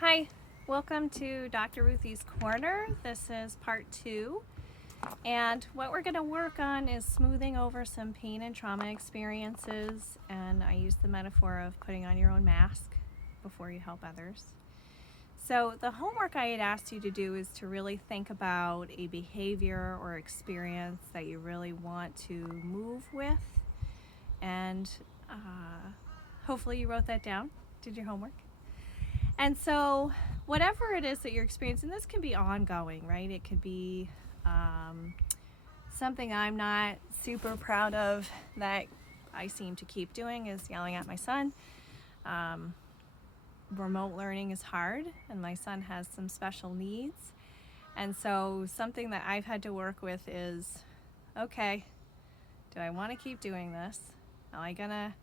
Hi, welcome to Dr. Ruthie's Corner. This is part 2, and what we're going to work on is smoothing over some pain and trauma experiences, and I use the metaphor of putting on your own mask before you help others. So the homework I had asked you to do is to really think about a behavior or experience that you really want to move with, and hopefully you wrote that down, did your homework. And so whatever it is that you're experiencing, this can be ongoing, right? It could be something I'm not super proud of that I seem to keep doing is yelling at my son. Remote learning is hard, and my son has some special needs. And so something that I've had to work with is, okay, do I want to keep doing this? Am I gonna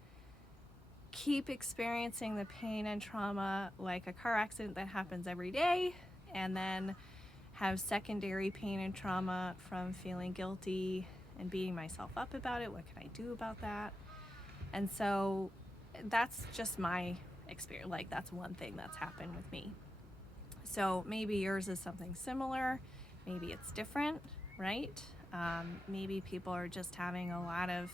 keep experiencing the pain and trauma like a car accident that happens every day, and then have secondary pain and trauma from feeling guilty and beating myself up about it? What can I do about that? And so that's just my experience. Like, that's one thing that's happened with me. So maybe yours is something similar, maybe it's different, right? Maybe people are just having a lot of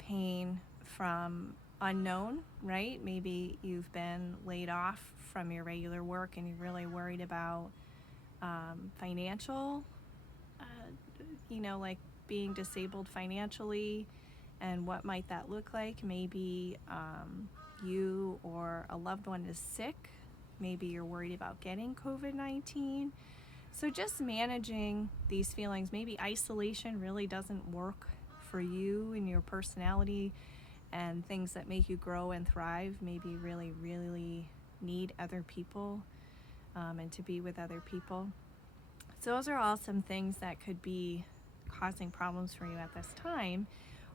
pain from unknown, right? Maybe you've been laid off from your regular work and you're really worried about financial, like being disabled financially, and what might that look like? Maybe you or a loved one is sick. Maybe you're worried about getting COVID-19. So just managing these feelings. Maybe isolation really doesn't work for you and your personality, and things that make you grow and thrive maybe really, really need other people and to be with other people. So those are all some things that could be causing problems for you at this time.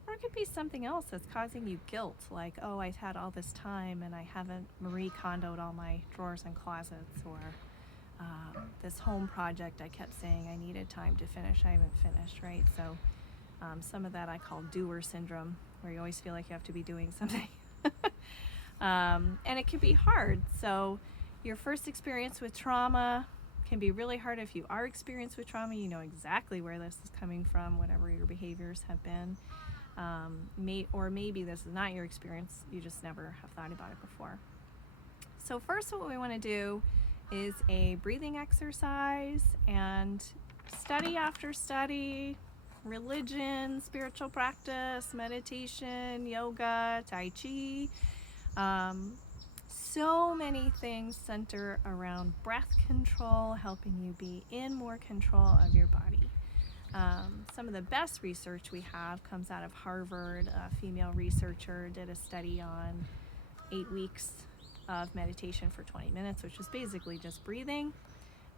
Or it could be something else that's causing you guilt, like, oh, I've had all this time and I haven't Marie Kondoed all my drawers and closets, or this home project I kept saying I needed time to finish, I haven't finished, right? So some of that I call doer syndrome, where you always feel like you have to be doing something. And it can be hard. So your first experience with trauma can be really hard. If you are experienced with trauma, you know exactly where this is coming from, whatever your behaviors have been. Or maybe this is not your experience, you just never have thought about it before. So first, what we want to do is a breathing exercise, and study after study, religion, spiritual practice, meditation, yoga, tai chi, so many things center around breath control, helping you be in more control of your body. Some of the best research we have comes out of Harvard. A female researcher did a study on 8 weeks of meditation for 20 minutes, which was basically just breathing.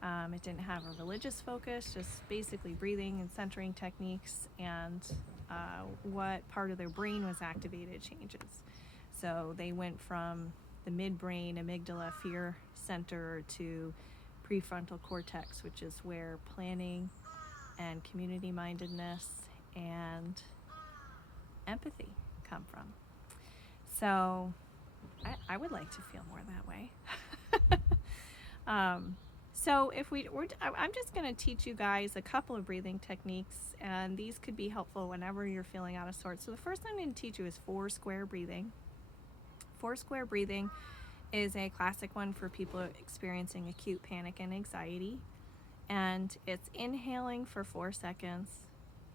It didn't have a religious focus, just basically breathing and centering techniques, and what part of their brain was activated changes. So they went from the midbrain, amygdala, fear center, to prefrontal cortex, which is where planning and community mindedness and empathy come from. So I would like to feel more that way. So I'm just going to teach you guys a couple of breathing techniques, and these could be helpful whenever you're feeling out of sorts. So the first thing I'm going to teach you is Foursquare Breathing. Foursquare Breathing is a classic one for people experiencing acute panic and anxiety. And it's inhaling for 4 seconds,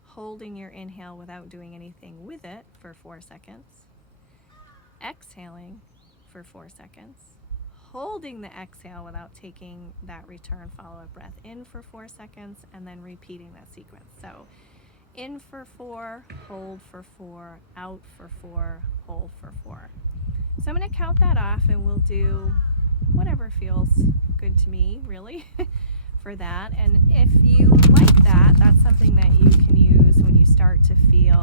holding your inhale without doing anything with it for 4 seconds, exhaling for 4 seconds, holding the exhale without taking that return follow-up breath in for 4 seconds, and then repeating that sequence. So in for 4, hold for 4, out for 4, hold for 4. So I'm going to count that off, and we'll do whatever feels good to me, really. For that. And if you like that, that's something that you can use when you start to feel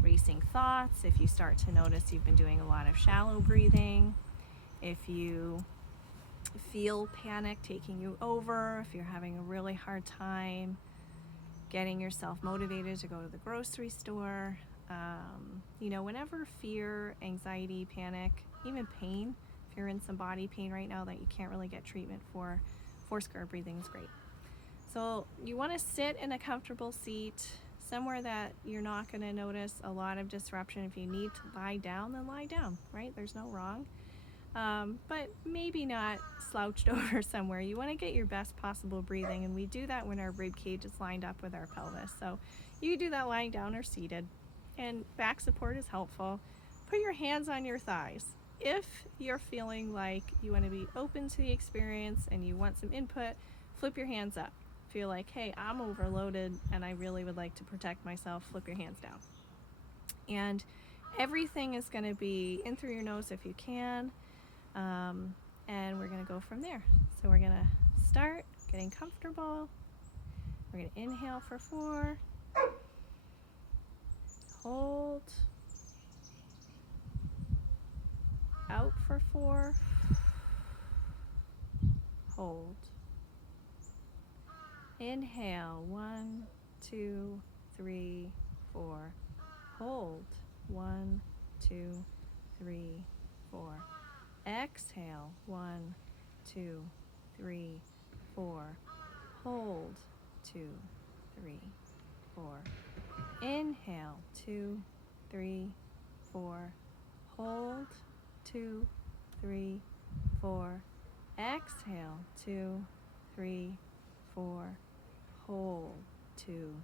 racing thoughts, if you start to notice you've been doing a lot of shallow breathing, if you feel panic taking you over, if you're having a really hard time getting yourself motivated to go to the grocery store, whenever fear, anxiety, panic, even pain you're in some body pain right now that you can't really get treatment for, Foursquare Breathing is great. So you want to sit in a comfortable seat, somewhere that you're not going to notice a lot of disruption. If you need to lie down, then lie down, right? There's no wrong. But maybe not slouched over somewhere. You want to get your best possible breathing, and we do that when our rib cage is lined up with our pelvis. So you can do that lying down or seated, and back support is helpful. Put your hands on your thighs. If you're feeling like you want to be open to the experience and you want some input, flip your hands up. If you're like, hey, I'm overloaded and I really would like to protect myself, flip your hands down. And everything is going to be in through your nose if you can. And we're going to go from there. So we're going to start getting comfortable. We're going to inhale for 4. Hold. Out for 4. Hold. Inhale, 1, 2, 3, 4. Hold, 1, 2, 3, 4. Exhale, 1, 2, 3, 4. Hold, 2, 3, 4. Inhale, 2, 3, 4. Hold, 2, 3, 4. Exhale, 2, 3, 4. Hold, 2,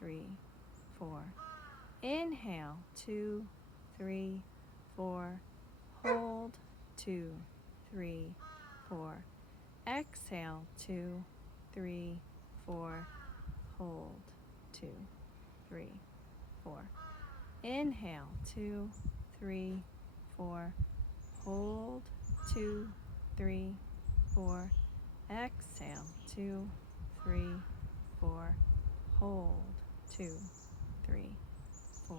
3, 4. Inhale, 2, 3, 4. Hold, 2, 3, 4. Exhale, 2, 3, 4. Hold, 2, 3, 4. Inhale, 2, 3, 4. Hold, 2, 3, 4. Exhale, 2, 3, 4. Hold, 2, 3, 4.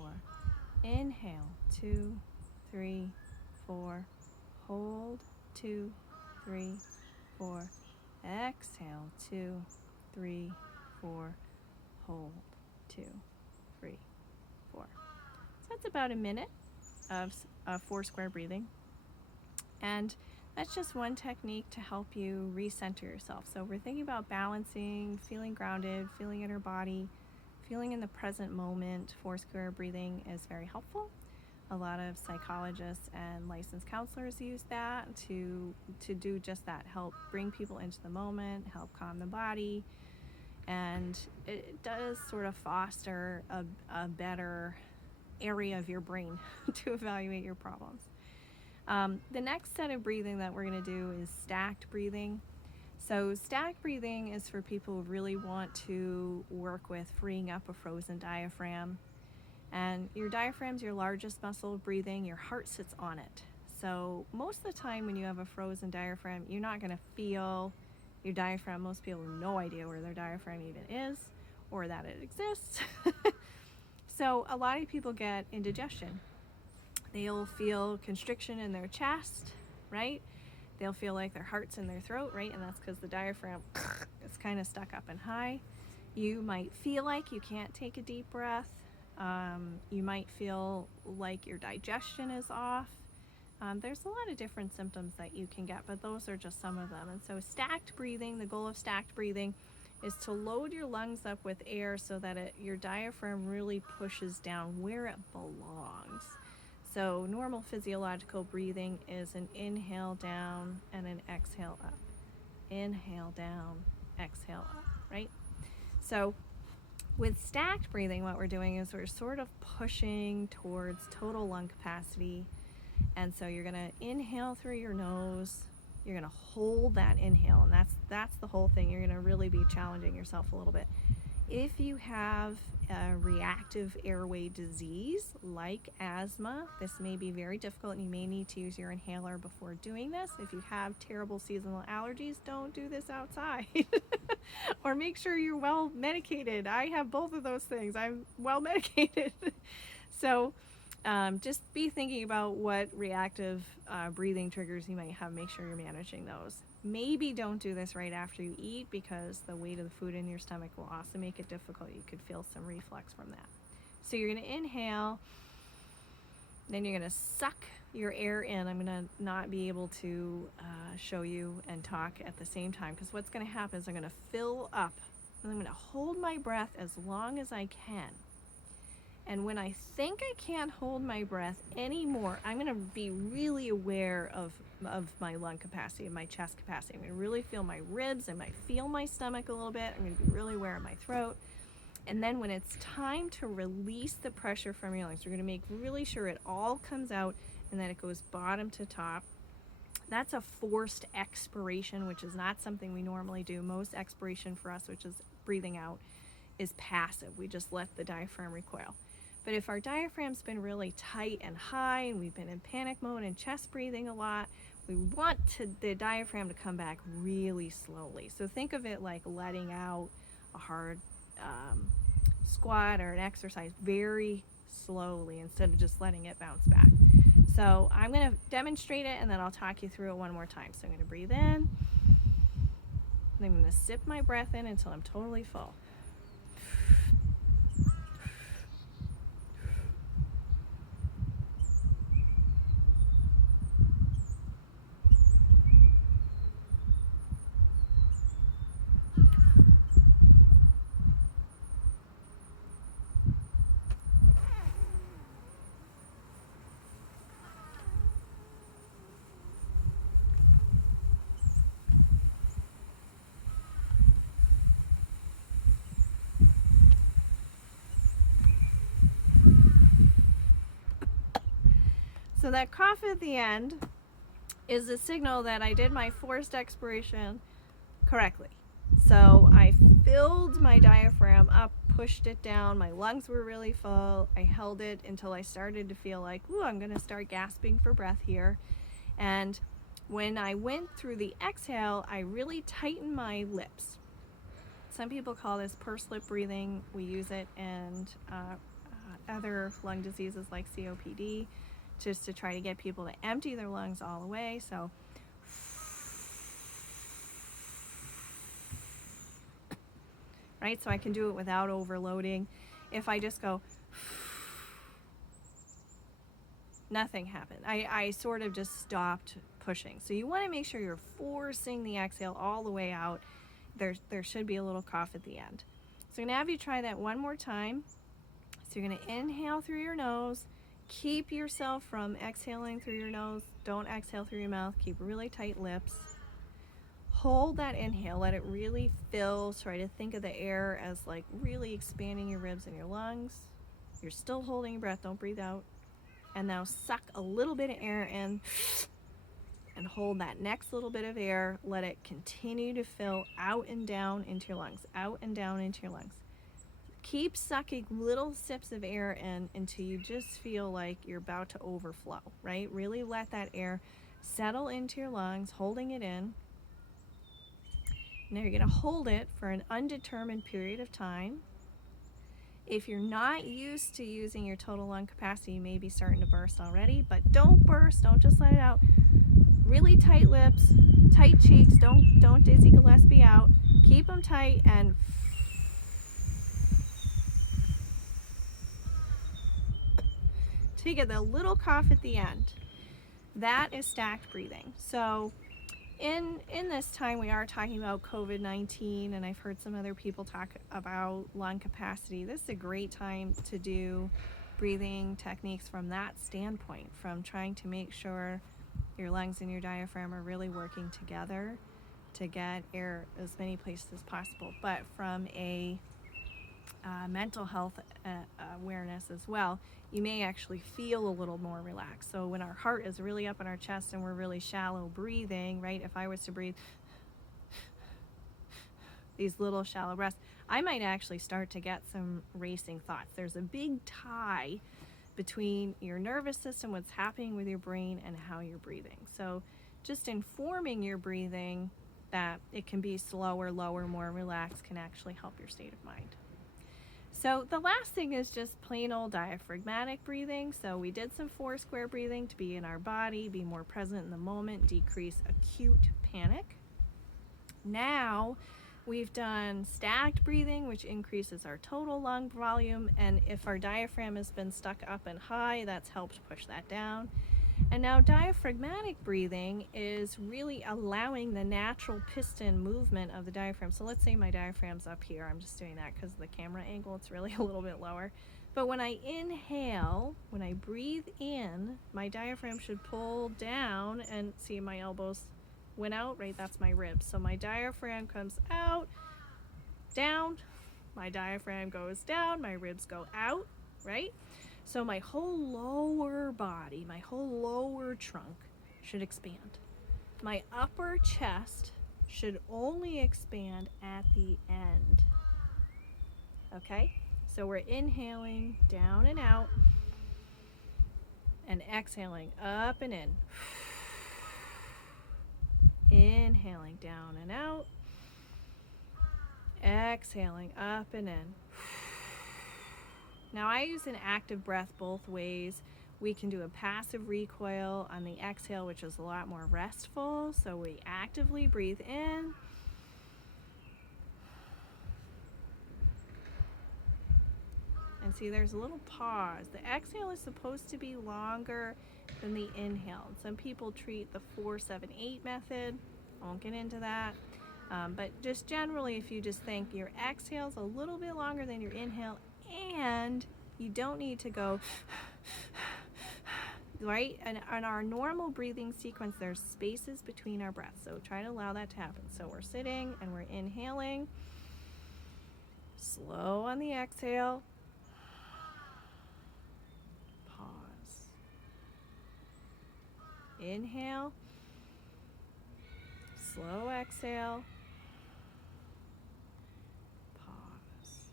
Inhale, 2, 3, 4. Hold, 2, 3, 4. Exhale, 2, 3, 4. Hold, 2, 3, 4. So that's about a minute of Foursquare breathing. And that's just one technique to help you recenter yourself. So we're thinking about balancing, feeling grounded, feeling in our body, feeling in the present moment. Foursquare breathing is very helpful. A lot of psychologists and licensed counselors use that to do just that, help bring people into the moment, help calm the body, and it does sort of foster a better area of your brain to evaluate your problems. The next set of breathing that we're going to do is stacked breathing. So stacked breathing is for people who really want to work with freeing up a frozen diaphragm. And your diaphragm's your largest muscle of breathing. Your heart sits on it. So most of the time when you have a frozen diaphragm, you're not going to feel your diaphragm. Most people have no idea where their diaphragm even is or that it exists. So a lot of people get indigestion. They'll feel constriction in their chest, right? They'll feel like their heart's in their throat, right? And that's because the diaphragm is kind of stuck up and high. You might feel like you can't take a deep breath. You might feel like your digestion is off. There's a lot of different symptoms that you can get, but those are just some of them. And so stacked breathing, the goal of stacked breathing is to load your lungs up with air so that your diaphragm really pushes down where it belongs. So normal physiological breathing is an inhale down and an exhale up. Inhale down, exhale up, right? So with stacked breathing, what we're doing is we're sort of pushing towards total lung capacity. And so you're going to inhale through your nose. You're going to hold that inhale, and that's the whole thing. You're going to really be challenging yourself a little bit. If you have a reactive airway disease like asthma, this may be very difficult and you may need to use your inhaler before doing this. If you have terrible seasonal allergies, don't do this outside. Or make sure you're well medicated. I have both of those things. I'm well medicated. So just be thinking about what reactive breathing triggers you might have. Make sure you're managing those. Maybe don't do this right after you eat because the weight of the food in your stomach will also make it difficult. You could feel some reflux from that. So you're going to inhale, then you're going to suck your air in. I'm going to not be able to show you and talk at the same time, because what's going to happen is I'm going to fill up and I'm going to hold my breath as long as I can. And when I think I can't hold my breath anymore, I'm going to be really aware of my lung capacity and my chest capacity. I'm going to really feel my ribs. I might feel my stomach a little bit. I'm going to be really aware of my throat. And then when it's time to release the pressure from your lungs, we're going to make really sure it all comes out and that it goes bottom to top. That's a forced expiration, which is not something we normally do. Most expiration for us, which is breathing out, is passive. We just let the diaphragm recoil. But if our diaphragm's been really tight and high and we've been in panic mode and chest breathing a lot, we want the diaphragm to come back really slowly. So think of it like letting out a hard squat or an exercise very slowly instead of just letting it bounce back. So I'm going to demonstrate it and then I'll talk you through it one more time. So I'm going to breathe in, and I'm going to sip my breath in until I'm totally full. So that cough at the end is a signal that I did my forced expiration correctly. So I filled my diaphragm up, pushed it down, my lungs were really full. I held it until I started to feel like, ooh, I'm going to start gasping for breath here. And when I went through the exhale, I really tightened my lips. Some people call this pursed lip breathing. We use it in other lung diseases like COPD, just to try to get people to empty their lungs all the way. So right, so I can do it without overloading. If I just go, nothing happened. I sort of just stopped pushing. So you want to make sure you're forcing the exhale all the way out. There should be a little cough at the end. So I'm going to have you try that one more time. So you're going to inhale through your nose. Keep yourself from exhaling through your nose. Don't exhale through your mouth. Keep really tight lips. Hold that inhale. Let it really fill. Try to think of the air as like really expanding your ribs and your lungs. You're still holding your breath. Don't breathe out. And now suck a little bit of air in and hold that next little bit of air. Let it continue to fill out and down into your lungs. Out and down into your lungs. Keep sucking little sips of air in until you just feel like you're about to overflow, right? Really let that air settle into your lungs, holding it in. Now you're going to hold it for an undetermined period of time. If you're not used to using your total lung capacity, you may be starting to burst already, but don't burst. Don't just let it out. Really tight lips, tight cheeks. Don't Dizzy Gillespie out. Keep them tight and to get the little cough at the end. That is stacked breathing. So in this time we are talking about COVID-19, and I've heard some other people talk about lung capacity. This is a great time to do breathing techniques from that standpoint, from trying to make sure your lungs and your diaphragm are really working together to get air as many places as possible, but from a mental health awareness as well, you may actually feel a little more relaxed. So when our heart is really up in our chest and we're really shallow breathing, right? If I was to breathe these little shallow breaths, I might actually start to get some racing thoughts. There's a big tie between your nervous system, what's happening with your brain, and how you're breathing. So just informing your breathing that it can be slower, lower, more relaxed can actually help your state of mind. So the last thing is just plain old diaphragmatic breathing. So we did some Foursquare breathing to be in our body, be more present in the moment, decrease acute panic. Now we've done stacked breathing, which increases our total lung volume. And if our diaphragm has been stuck up and high, that's helped push that down. And now diaphragmatic breathing is really allowing the natural piston movement of the diaphragm. So let's say my diaphragm's up here. I'm just doing that because of the camera angle. It's really a little bit lower. But when I inhale, when I breathe in, my diaphragm should pull down, and see my elbows went out, right? That's my ribs. So my diaphragm comes out, down, my diaphragm goes down, my ribs go out, right? So my whole lower body, my whole lower trunk should expand. My upper chest should only expand at the end. Okay? So we're inhaling down and out, and exhaling up and in. Inhaling down and out, exhaling up and in. Now I use an active breath both ways. We can do a passive recoil on the exhale, which is a lot more restful. So we actively breathe in. And see, there's a little pause. The exhale is supposed to be longer than the inhale. Some people treat the 4-7-8 method. I won't get into that. But just generally, if you just think your exhale's a little bit longer than your inhale, and you don't need to go, right? And on our normal breathing sequence, there's spaces between our breaths. So try to allow that to happen. So we're sitting and we're inhaling. Slow on the exhale. Pause. Inhale. Slow exhale. Pause.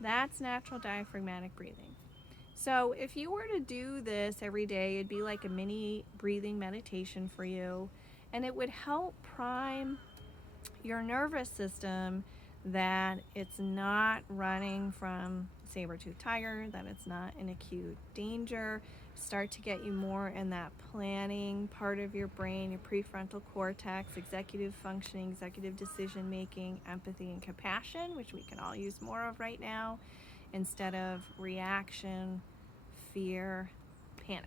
That's natural diaphragmatic breathing. So if you were to do this every day, it'd be like a mini breathing meditation for you, and it would help prime your nervous system that it's not running from saber-toothed tiger, that it's not in acute danger. Start to get you more in that planning part of your brain, your prefrontal cortex, executive functioning, executive decision making, empathy, and compassion, which we can all use more of right now, instead of reaction, fear, panic.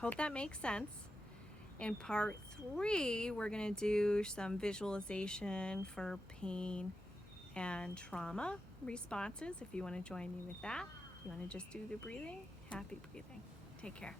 Hope that makes sense. In part 3, we're going to do some visualization for pain and trauma responses. If you want to join me with that, if you want to just do the breathing, happy breathing. Take care.